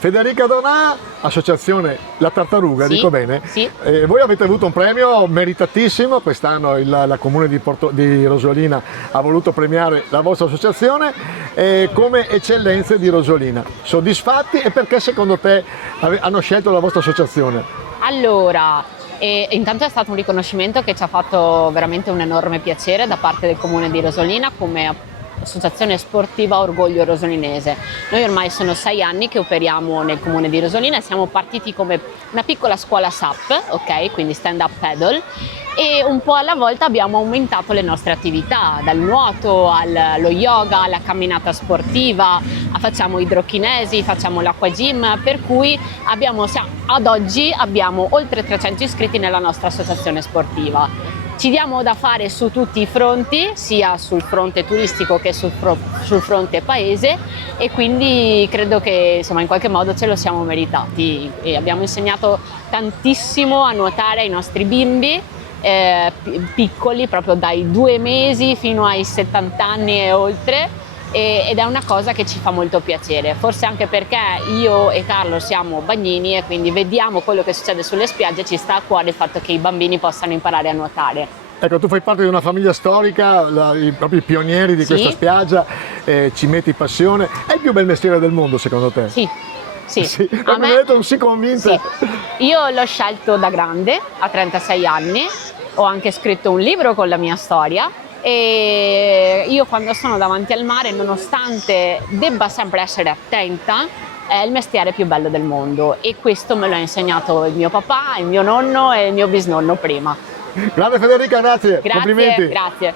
Federica Donà, associazione La Tartaruga, Sì, dico bene? sì. Voi avete avuto un premio meritatissimo, quest'anno la Comune di Rosolina ha voluto premiare la vostra associazione come eccellenze di Rosolina. Soddisfatti e perché secondo te hanno scelto la vostra associazione? Allora, intanto è stato un riconoscimento che ci ha fatto veramente un enorme piacere da parte del Comune di Rosolina come associazione sportiva Orgoglio Rosolinese. Noi ormai sono 6 anni che operiamo nel Comune di Rosolina e siamo partiti come una piccola scuola SUP, ok? Quindi stand up paddle, e un po' alla volta abbiamo aumentato le nostre attività, dal nuoto allo yoga, alla camminata sportiva, facciamo idrochinesi, facciamo l'acqua gym, per cui ad oggi abbiamo oltre 300 iscritti nella nostra associazione sportiva. Ci diamo da fare su tutti i fronti, sia sul fronte turistico che sul fronte paese, e quindi credo che insomma in qualche modo ce lo siamo meritati e abbiamo insegnato tantissimo a nuotare ai nostri bimbi piccoli, proprio dai 2 mesi fino ai 70 anni e oltre. Ed è una cosa che ci fa molto piacere, forse anche perché io e Carlo siamo bagnini e quindi vediamo quello che succede sulle spiagge, ci sta a cuore il fatto che i bambini possano imparare a nuotare. Ecco, tu fai parte di una famiglia storica, proprio i pionieri di questa spiaggia, ci metti passione. È il più bel mestiere del mondo secondo te? Sì, sì. Sì. A me, Detto, sì, convinta. sì. Io l'ho scelto da grande, a 36 anni, ho anche scritto un libro con la mia storia. E io quando sono davanti al mare, nonostante debba sempre essere attenta, è il mestiere più bello del mondo e questo me lo ha insegnato il mio papà, il mio nonno e il mio bisnonno prima. Grande Federica, grazie. Grazie, Complimenti. grazie.